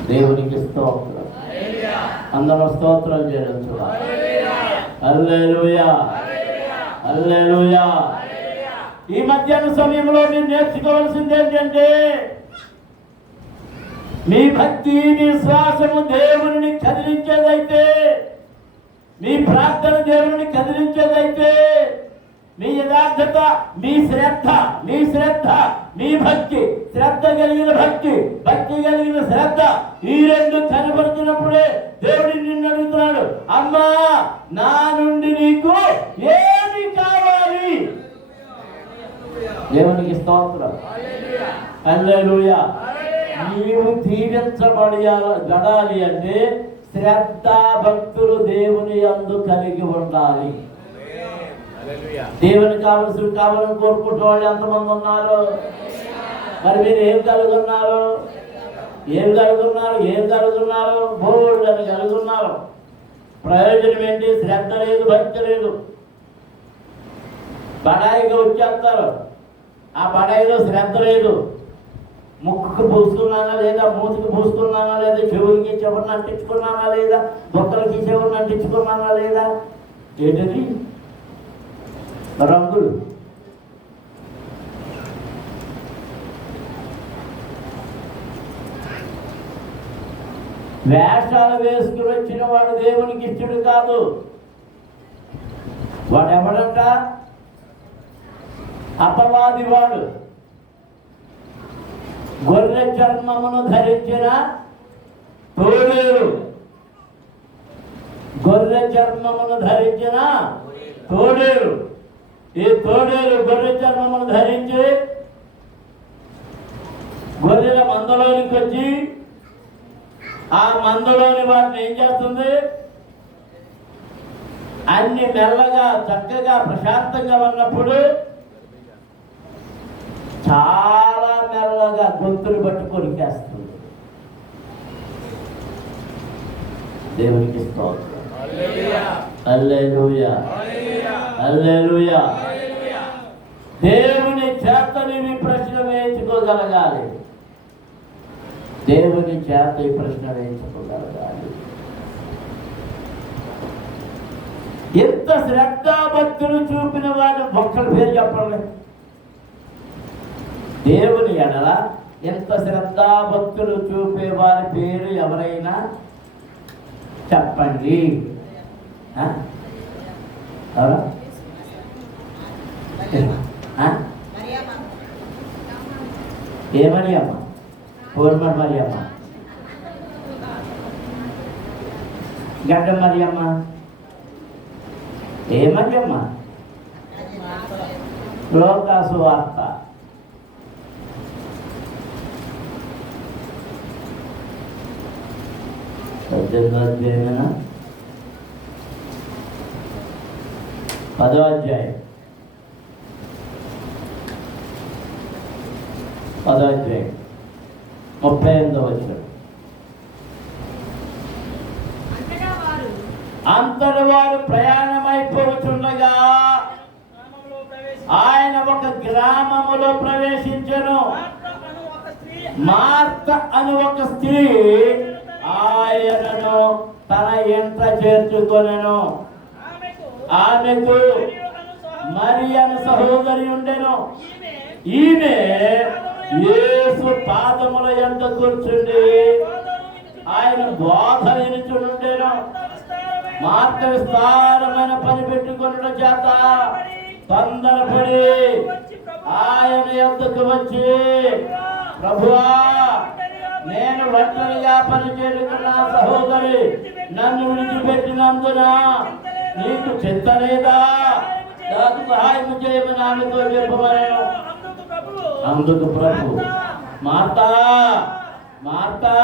దేవునికి స్తోత్రం. అందరూ స్తోత్రం చేయడం చూడాలి. హల్లెలూయా, హల్లెలూయా. ఈ మధ్యాహ్న సమయంలో మీరు నేర్చుకోవాల్సింది ఏంటంటే, మీ భక్తి, మీ శ్వాసము దేవుని కదిలించేదైతే, మీ ప్రార్థన దేవుని కదిలించేదైతే, మీ యథార్థత, మీ శ్రద్ధ, మీ భక్తి, శ్రద్ధ కలిగిన భక్తి, భక్తి కలిగిన శ్రద్ధ, ఈ రెండు కనబడుతున్నప్పుడే దేవుడు నిన్ను అడుగుతున్నాడు, అమ్మా నా నుండి నీకు ఏమి కావాలి? దేవునికి స్తోత్రం. హల్లెలూయా. నీవు దీవించబడాలి అంటే శ్రద్ధ భక్తులు దేవుని యందు కలిగి ఉండాలి. దేవుని కావాలని కోరుకుంటే వాళ్ళు ఎంతమంది ఉన్నారు? మరి మీరు ఏం కలుగున్నారు? బోర్డు అని కలుగున్నారు. ప్రయోజనం ఏంటి? శ్రద్ధ లేదు, భక్తి లేదు. బడాయిగా వచ్చేస్తారు. ఆ బడాయిలో శ్రద్ధ లేదు. ముక్కుకు పూసుకున్నానా లేదా, మూతికి పూసుకున్నానా లేదా, చెవులకి చెవులను అంటించుకున్నానా లేదా, బొక్కలకి చెవులను అంటించుకున్నానా లేదా, ఏంటది? రంగులు. వేషాలు వేసుకుని వచ్చిన వాడు దేవునికి ఇష్టడు కాదు. వాడు ఎవడంట? అపవాది వాడు. గొర్రె చర్మమును ధరించిన తోడేలు, గొర్రె చర్మమును ధరించిన తోడేలు. ఈ తోడేలు గొర్రె చర్మమును ధరించి గొర్రెల మందలోనికి వచ్చి ఆ మందలోని వాటిని ఏం చేస్తుంది? అన్ని మెల్లగా చక్కగా ప్రశాంతంగా ఉన్నప్పుడు చాలా మెల్లగా గొంతులు బట్టి కొరికేస్తుంది. దేవునికి స్తోత్రం. హల్లెలూయా, హల్లెలూయా. దేవుని చేత నీవు ప్రశ్న వేయించుకోగలగాలి. దేవుని చేత ఈ ప్రశ్న వేయించుకోగలగాలి. ఎంత శ్రద్ధాభక్తులు చూపిన వాడు ఒక్కరి పేరు చెప్పండి. దేవుని ఎడల ఎంత శ్రద్ధాభక్తులు చూపే వారి పేరు ఎవరైనా చెప్పండి. ఏమని అమ్మ? పూర్ణ మరి అమ్మ, గడ్డ మరి అమ్మ, ఏమని అమ్మ? లోకాసు వార్త. అధ్యాయమేనా? 10వ అధ్యాయం, 38వ వచనం. అంతటి వారు ప్రయాణమైపోతుండగా ఆయన ఒక గ్రామములో ప్రవేశించెను. మార్త అని ఒక స్త్రీ ఆయనను తన ఇంట చేర్చుకొనెను. ఆమెకు మరియను సహోదరి ఉండెను. ఈమె యేసు పాదముల యొద్ద కూర్చుండి ఆయన బోధ వినుచుండెను. మార్త విస్తారమైన పని పెట్టుకొనుట చేత తొందరపడి ఆయన యొద్దకు వచ్చి, ప్రభువా, నేను ఒంటరిగా పనిచేయుచున్న సహోదరి నన్ను విడిచిపెట్టినందున నీకు చింత లేదా? నాకు సహాయం చేయమని ఆమెతో చెప్పమను. అందుకు ప్రభు, మార్తా మార్తా,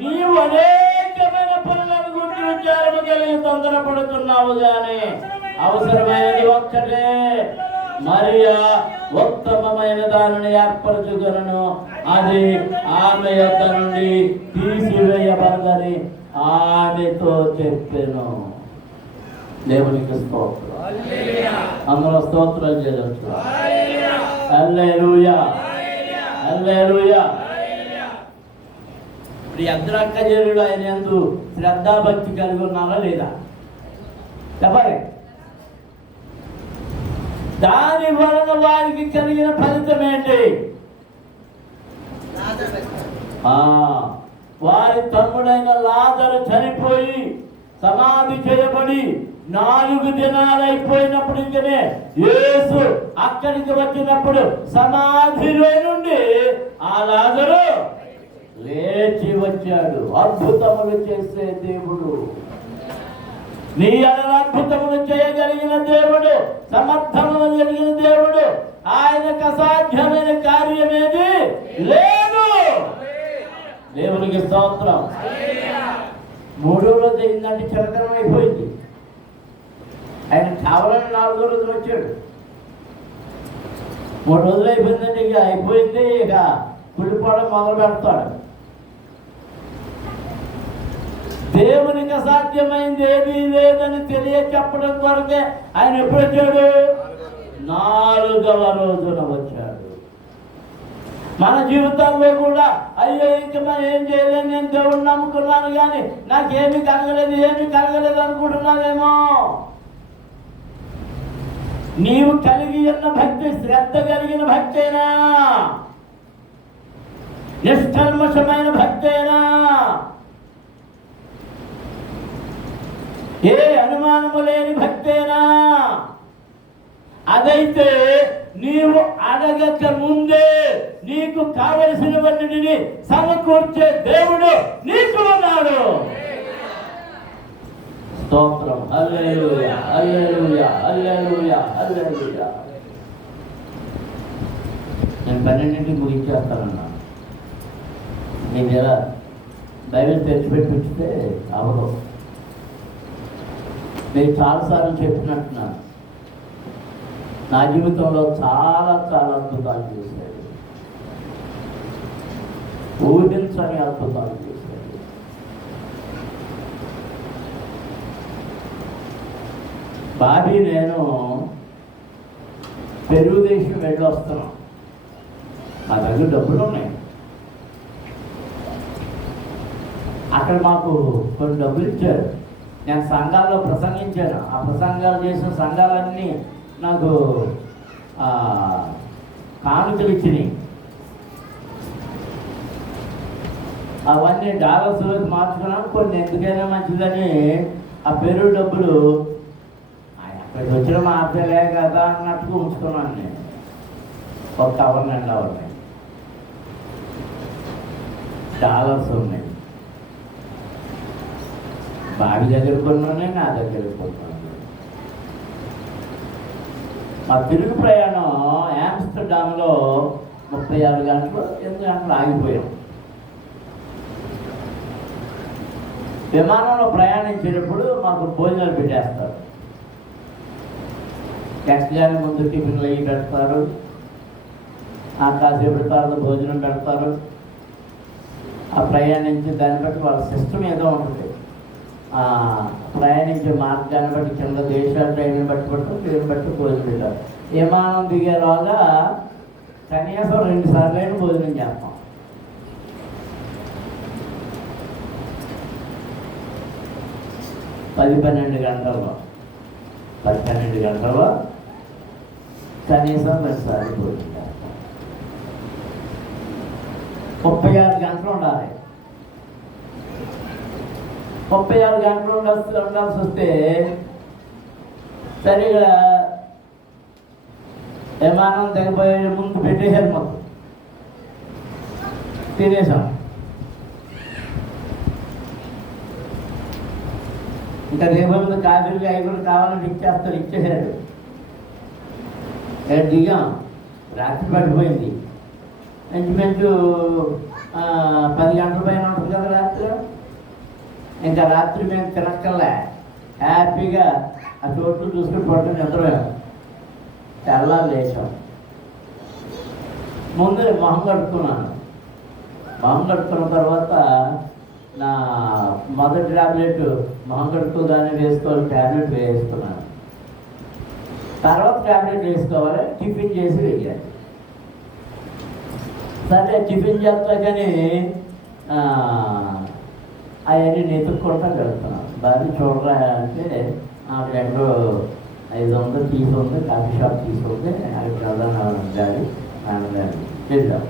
నీవు అనేకమైన పనులను గురించి విచారణ కలిగి తొందరపడుతున్నావు గాని అవసరమైనది ఒక్కటే. మరియా ఉత్తమమైన దానిని ఏర్పరచుకొనెను, అది ఆమె యొక్క నుండి తీసివేయబడదని ఆమెతో చెప్పెను. దేవునికి స్తోత్రం. అందులో స్తోత్రాలు చేయవచ్చు. హల్లెలూయా, హల్లెలూయా. ఇప్పుడు అద్రాక్షజనుడు ఆయన యందు శ్రద్ధాభక్తి కలిగి ఉన్నారా లేదా చెప్పండి. దాని వలన వారికి కలిగిన ఫలితం ఏంటి? వారి తమ్ముడైన లాజరు చనిపోయి సమాధి చేయబడి 4 దినాలు అయిపోయినప్పుడు ఇంకనే యేసు అక్కడికి వచ్చినప్పుడు సమాధిలో నుండి ఆ లాజరు లేచి వచ్చాడు. అద్భుతములు చేసే దేవుడు, నీ అద్భుతములు చేయగలిగిన దేవుడు, సమర్థములు కలిగిన దేవుడు. ఆయనకు అసాధ్యమైన కార్యమేది లేదు. దేవునికి స్తోత్రం. 3వ రోజు అయిందంటే చిరకరం అయిపోయింది. ఆయన కావాలని 4వ రోజులు వచ్చాడు. 3 రోజులు అయిపోయిందంటే ఇక అయిపోయింది. ఇక కుళ్ళిపోవడం మొదలు పెడతాడు. దేవునికి అసాధ్యమైంది ఏదీ లేదని తెలియ చెప్పడం కొరకే ఆయన ఎప్పుడు వచ్చాడు? 4వ రోజున వచ్చాడు. మన జీవితాల్లో కూడా అయ్యో ఇంక మనం ఏం చేయలేదు, నేను దేవుడిని నమ్ముకున్నాను కానీ నాకేమీ కలగలేదు, ఏమీ కలగలేదు అనుకుంటున్నావేమో. నీవు కలిగి ఉన్న భక్తి శ్రద్ధ కలిగిన భక్తేనా? నిష్కల్మషమైన భక్తేనా? ఏ అనుమానము లేని భక్తేనా? అదైతే నీవు అడగక ముందే నీకు కావలసినవన్నిటిని సమకూర్చే దేవుడు నీకు ఉన్నాడు. స్తోత్రం. హల్లెలూయా, హల్లెలూయా, హల్లెలూయా, హల్లెలూయా. నేను 12ంటికి ముగించేస్తానన్నా. నేను ఎలా బైబిల్ తెచ్చిపెట్టి ఉంచితే అవదు. నేను చాలాసార్లు చెప్పినట్టున్నాను. నా జీవితంలో చాలా చాలా అద్భుతాలు చేశాడు. ఊహించని అద్భుతాలు చేశాడు. బాబీ నేను పెరుగు దేశం వెళ్ళి వస్తున్నాం. నా దగ్గర డబ్బులు ఉన్నాయి. అక్కడ మాకు కొన్ని డబ్బులు ఇచ్చారు. నేను సంఘాల్లో ప్రసంగించాను. ఆ ప్రసంగాలు చేసిన సంఘాలన్నీ నాకు కానుకలు ఇచ్చినాయి. అవన్నీ డాలర్స్లోకి మార్చుకున్నాను. కొన్ని ఎందుకైనా మంచిదని ఆ పెరుగు డబ్బులు అక్కడికి వచ్చిన మార్చలే కదా అన్నట్టుగా ఉంచుకున్నాను. నేను ఒక అవర్ 2 అవర్ డాలర్స్ ఉన్నాయి. బావి దగ్గర కొన్నానే, నా దగ్గర కొన్నాను. మా తిరుగు ప్రయాణం ఆమ్స్టర్డామ్లో 36 గంటలు 8 గంటలు ఆగిపోయాం. విమానంలో ప్రయాణించేటప్పుడు మాకు భోజనాలు పెట్టేస్తారు. ఎక్కగానే ముందు టిఫిన్లు అవి పెడతారు. కాసేపు తర్వాత భోజనం పెడతారు. ఆ ప్రయాణించే దాన్ని బట్టి వాళ్ళ సిస్టమ్ ఏదో ఉంటుంది. ప్రయాణించే మార్గాన్ని బట్టి కింద దేశాల ట్రైన్ బట్టి పేరు బట్టి భోజనం పెట్టారు. విమానం దిగేలాగా కనీసం 2 సార్లు భోజనం చేస్తాం. పది 12 గంటల్లో కనీసం 2 సార్లు భోజనం చేస్తాం. 36 గంటలు ఉండాలి. 36 గంటలు ఉండాల్సి వస్తే సరిగా విమానం దిగబోయే ముందు పెట్టేశారు. మాకు తినేసాం. ఇంకా రేపు కాఫీలు అవి కూడా కావాలని ఇచ్చేశారు. దిగాం. రాత్రి పడిపోయింది. ఇంచుమించు 10 గంటల పైన ఉంటుంది కదా రాత్రి. ఇంకా రాత్రి మేము తినక్కల్లా హ్యాపీగా ఆ చోట్లు చూసుకుని పడుకుని నిద్రపోయాం. తెల్లారు లేచాం. ముందు మొహం కడుక్కున్నాను. మొహం కడుక్కున్న తర్వాత నా మొదటి ట్యాబ్లెట్ మొహం కడుక్కోదాన్ని వేసుకోవాలి. ట్యాబ్లెట్ వేసుకున్నాను. తర్వాత ట్యాబ్లెట్ వేసుకోవాలి. టిఫిన్ చేసి వెళ్ళాను. సరే టిఫిన్ చేస్తా కానీ అవన్నీ నెతుక్కుంటా వెళ్తున్నాను. దాన్ని చూడరా అంటే ఆ ఫ్రెండ్ 500 తీసుకుంది. కాఫీ షాప్ తీసుకుంది. అక్కడికి వెళ్దాం డాడీ వెళ్దాం.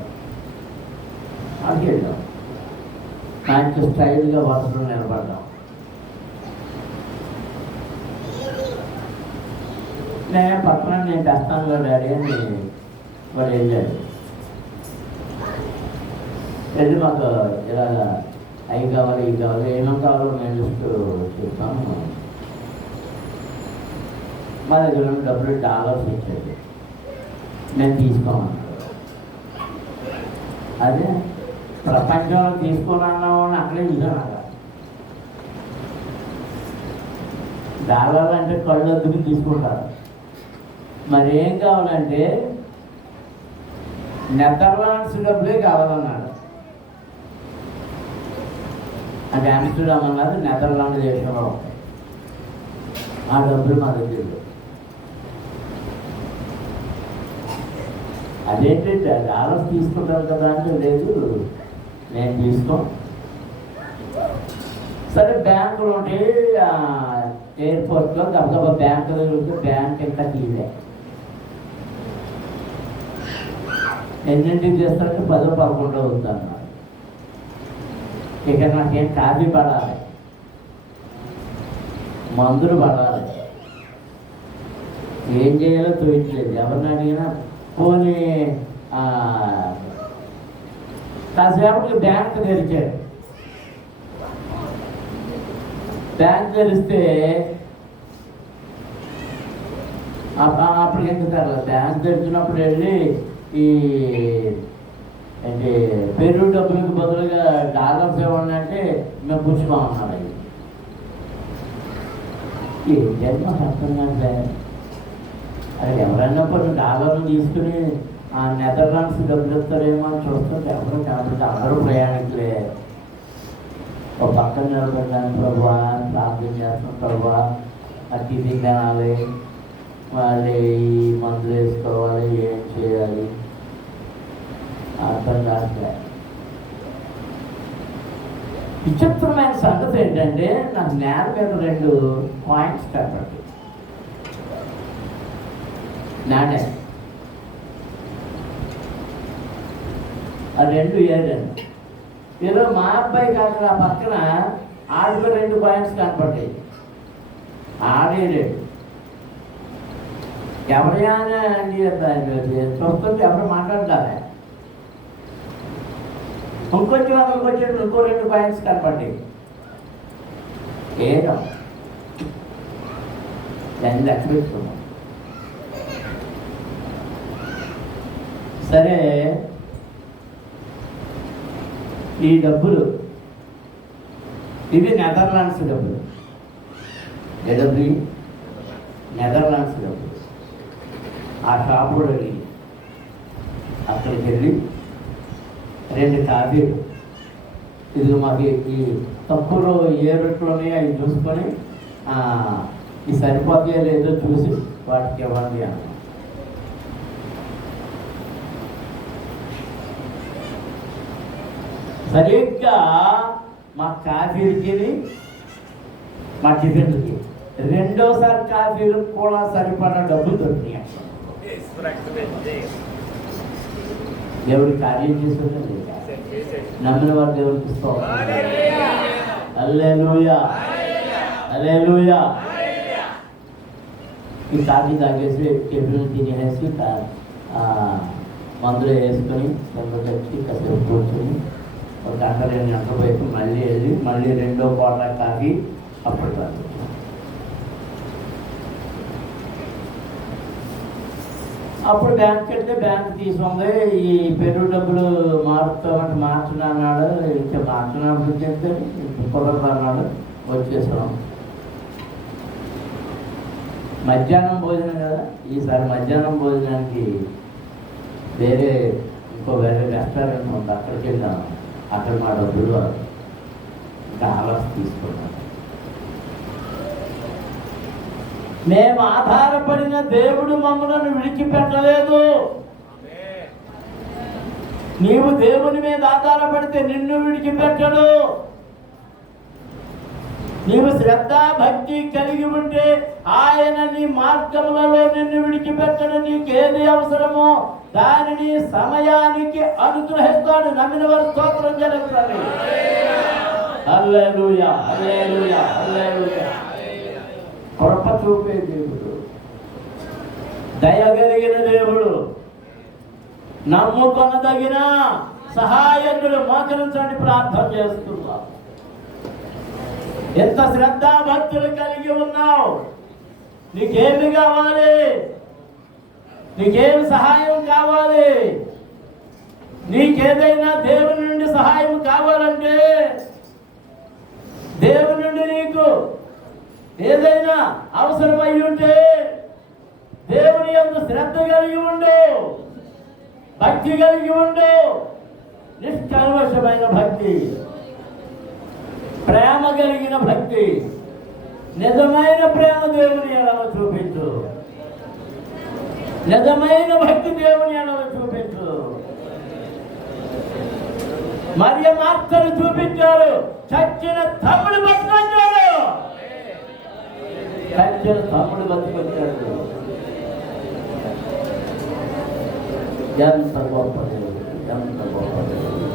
అక్కడికి వెళ్దాం. మంచి స్టైల్గా వరుసలో నిలబడ్డాం. నేను పక్కన నేను తెస్తాను డాడీ అని వాడు వెళ్ళాడు. వెళ్ళి మాకు ఇలా అవి కావాలి ఇవి కావాలి ఏమేమి కావాలో మేము లిస్ట్ చెప్తాను. మా దగ్గర డబ్బులు డాలర్స్ ఇచ్చేది. నేను తీసుకోమన్నాను. అదే ప్రపంచంలో తీసుకున్నాను అని అక్కడే చూసాను. అక్కడ డాలర్లు అంటే కళ్ళు అద్దుకుని తీసుకుంటారు. మరి ఏం కావాలంటే నెదర్లాండ్స్ డబ్బులే కావాలన్నాడు. అది ఆమ్స్టర్డామ్ అన్నది నెదర్లాండ్ దేశంలో ఉంటాయి. ఆ డబ్బులు మా దగ్గర. అదేంటి డాలర్స్ తీసుకుంటారు కదా అంటే లేదు నేను తీసుకో. సరే బ్యాంకులు ఉంటే ఎయిర్పోర్ట్లో గబగబా బ్యాంకు దగ్గర బ్యాంక్ ఎంత తీయలే. ఎన్నింటికి చేస్తారంటే 10-11 అవుతుందన్నారు. ఇక నాకేం కాఫీ పడాలి, మందులు పడాలి, ఏం చేయాలో తోయట్లేదు. ఎవరిని అడిగినా పోనీ కాసేపటికి బ్యాంకు తెరిచాడు. బ్యాంక్ తెరిస్తే అప్పటికి ఎంత తర్వాత బ్యాంక్ తెరిచినప్పుడు వెళ్ళి ఈ అంటే పెరుగు డబ్బులకు బదులుగా డాలర్స్ ఇవ్వండి అంటే మేము పుచ్చుకోమన్నారు. ఏం చేద్దాం అర్థం కాదు. అది ఎవరైనా కొన్ని డాలర్లు తీసుకుని ఆ నెదర్లాండ్స్ డబ్బులు ఇస్తారేమో అని చూస్తుంటే ఎవరు కాబట్టి అందరూ ప్రయాణికులే. ఒక పక్కన నిలబడ్డాను, ప్రభువా ప్రార్థన చేస్తాం, ప్రభువా ఆ టిఫిన్ తినాలి, మళ్ళీ ఈ మందులు వేసుకోవాలి, ఏం చేయాలి అర్థం కావట్లే. విచిత్రమైన సంగతి ఏంటంటే నాకు నేల మీద 2 పాయింట్స్ కనపడ్డాయి. నానే ఆ 2 ఏదండి ఏదో మా అబ్బాయి కాక ఆ పక్కన ఆడికి 2 పాయింట్స్ కనపడ్డాయి. ఆడేలేడు ఎవరైనా చూస్తుంటే ఎవరు మాట్లాడాలి. ఇంకొంచెం అక్కడికి వచ్చేటప్పుడు ఇంకో 2 పాయింట్స్ కనపడ్డాయి. ఏదో దాన్ని లెక్క పెట్టుకున్నాం. సరే, ఈ డబ్బులు ఇవి నెదర్లాండ్స్ డబ్బులు. ఏ డబ్బులు? నెదర్లాండ్స్ డబ్బులు. ఆ షాపులో వెళ్ళి అక్కడికి వెళ్ళి 2 కాఫీలు, ఇది మాకు ఈ తక్కువలో ఏ రొట్టెలోనే అవి చూసుకొని ఈ సరిపోతే లేదో చూసి వాటికి ఇవ్వండి అన్న. సరిగ్గా మా కాఫీలకి మా టిఫిన్లకి రెండోసారి కాఫీలు కూడా సరిపడా డబ్బులు దొరికినాయి. దేవుడి కార్యం చేస్తుందండి. నమ్మిన వారు దేవుడికి ఇస్తాం. హల్లెలూయా, హల్లెలూయా. ఈ కాఫీ తాగేసి టిఫిన్ తినేసి మందులు వేసుకొని వచ్చి కాసేపు కూర్చొని ఒక గంట 2 గంటల వైపు మళ్ళీ వెళ్ళి మళ్ళీ 2వ పూట కాఫీ అప్పుడు తాగు. అప్పుడు బ్యాంక్కి వెళ్తే బ్యాంక్ తీసుకుంది. ఈ పెరుగు డబ్బులు మారుతామంటే మార్చున్నా అన్నాడు. ఇంకా మార్చున్నప్పుడు చెప్తే కుదరదు అన్నాడు. వచ్చేసాం. మధ్యాహ్నం భోజనం కదా, ఈసారి మధ్యాహ్నం భోజనానికి వేరే రెస్టారెంట్ ఉంది, అక్కడికి వెళ్ళాను. అక్కడ మా డబ్బులు ఇంకా ఆలస్యం తీసుకున్నాం. మేము ఆధారపడిన దేవుడు మమ్మల్ని విడిచిపెట్టలేదు. నీవు దేవుని మీద ఆధారపడితే నిన్ను విడిచిపెట్టడు. నీవు శ్రద్ధ భక్తి కలిగి ఉంటే ఆయన నీ మార్గములలో నిన్ను విడిచిపెట్టడు. నీకేది అవసరమో దానిని సమయానికి అనుగ్రహిస్తాడు. నమ్మిన వారు స్తోత్రం జరుగుతుంది. హల్లెలూయా, హల్లెలూయా, హల్లెలూయా. కృప చూపే దేవుడు, దయగలిగిన దేవుడు, నమ్ముకొనదగిన సహాయకుడు. మోకరించండి, ప్రార్థన చేస్తున్నాం. ఎంత శ్రద్ధ భక్తులు కలిగి ఉన్నావు. నీకేమి కావాలి? నీకేమి సహాయం కావాలి? నీకేదైనా దేవుని నుండి సహాయం కావాలంటే, దేవుని నుండి నీకు ఏదైనా అవసరమై ఉంటే దేవుని యందు శ్రద్ధ కలిగి ఉండు, భక్తి కలిగి ఉండు. నిష్కల్మషమైన భక్తి, ప్రేమ కలిగిన భక్తి, నిజమైన ప్రేమ దేవుని ఎడల చూపించు. నిజమైన భక్తి దేవుని ఎడల చూపించు. మరియ మార్తలు చూపించారు. చచ్చిన తమ్ముడు బతికొచ్చాడు. చచ్చిన తమ్ముడు బతికొచ్చాడు. ఎంత గొప్ప దేవుడు, ఎంత గొప్ప దేవుడు,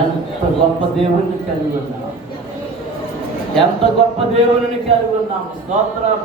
ఎంత గొప్ప దేవుడిని కలిగి ఉన్నాం. ఎంత గొప్ప దేవుడిని కలిగి ఉన్నాం. స్తోత్రం.